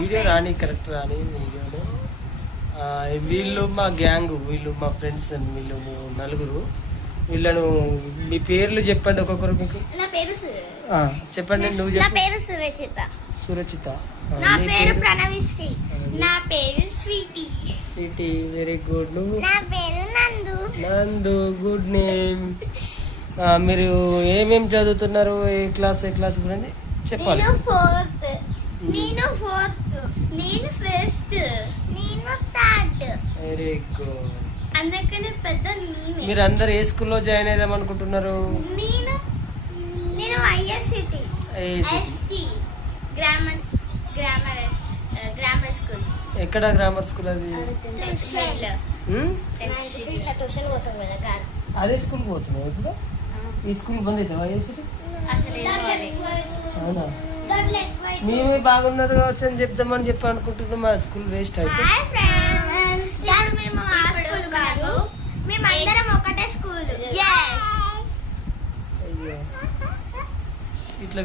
Video రాని correct రాని వీడియోలో వీళ్ళు మా గ్యాంగ్, వీళ్ళు మా ఫ్రెండ్స్, వీళ్ళు నలుగురు. వీళ్ళను మీ పేర్లు చెప్పండి ఒక్కొక్కరు. మీకు నా పేరు చెప్పండి. నువ్వు నా పేరు సురచిత. సురచిత. నా పేరు ప్రణవిశ్రీ. నా పేరు స్వీటీ. Sweety, very good. నువ్వు? నా పేరు నందు. నందు, గుడ్ నేమ్. మీరు ఏమేమి చదువుతున్నారు? ఏ క్లాస్ గురించి చెప్పాలి. నేను ఫోర్త్. నేను ఫస్ట్. నేను థర్డ్. Very good. అందుకనే పెద్ద మీరు అందరు ఏ స్కూల్లో జాయిన్ అయిదాం అనుకుంటున్నారు? నేను ఐఎస్సిటీ ఎస్టీ గ్రామర్ స్కూల్. ఎక్కడ గ్రామర్ స్కూల్ అది? అదే స్కూల్ పోతున్నావు ఇప్పుడు? ఈ స్కూల్ బంద్ అవుతావా ఐఎస్సిటీ? అవునా? మేమే బాగున్నారు కావచ్చు అని చెప్దామని చెప్పి అనుకుంటున్నాం. మా స్కూల్ వేస్ట్ అయితే. మేమందరం ఒకటే స్కూల్. అయ్యో, ఇట్లా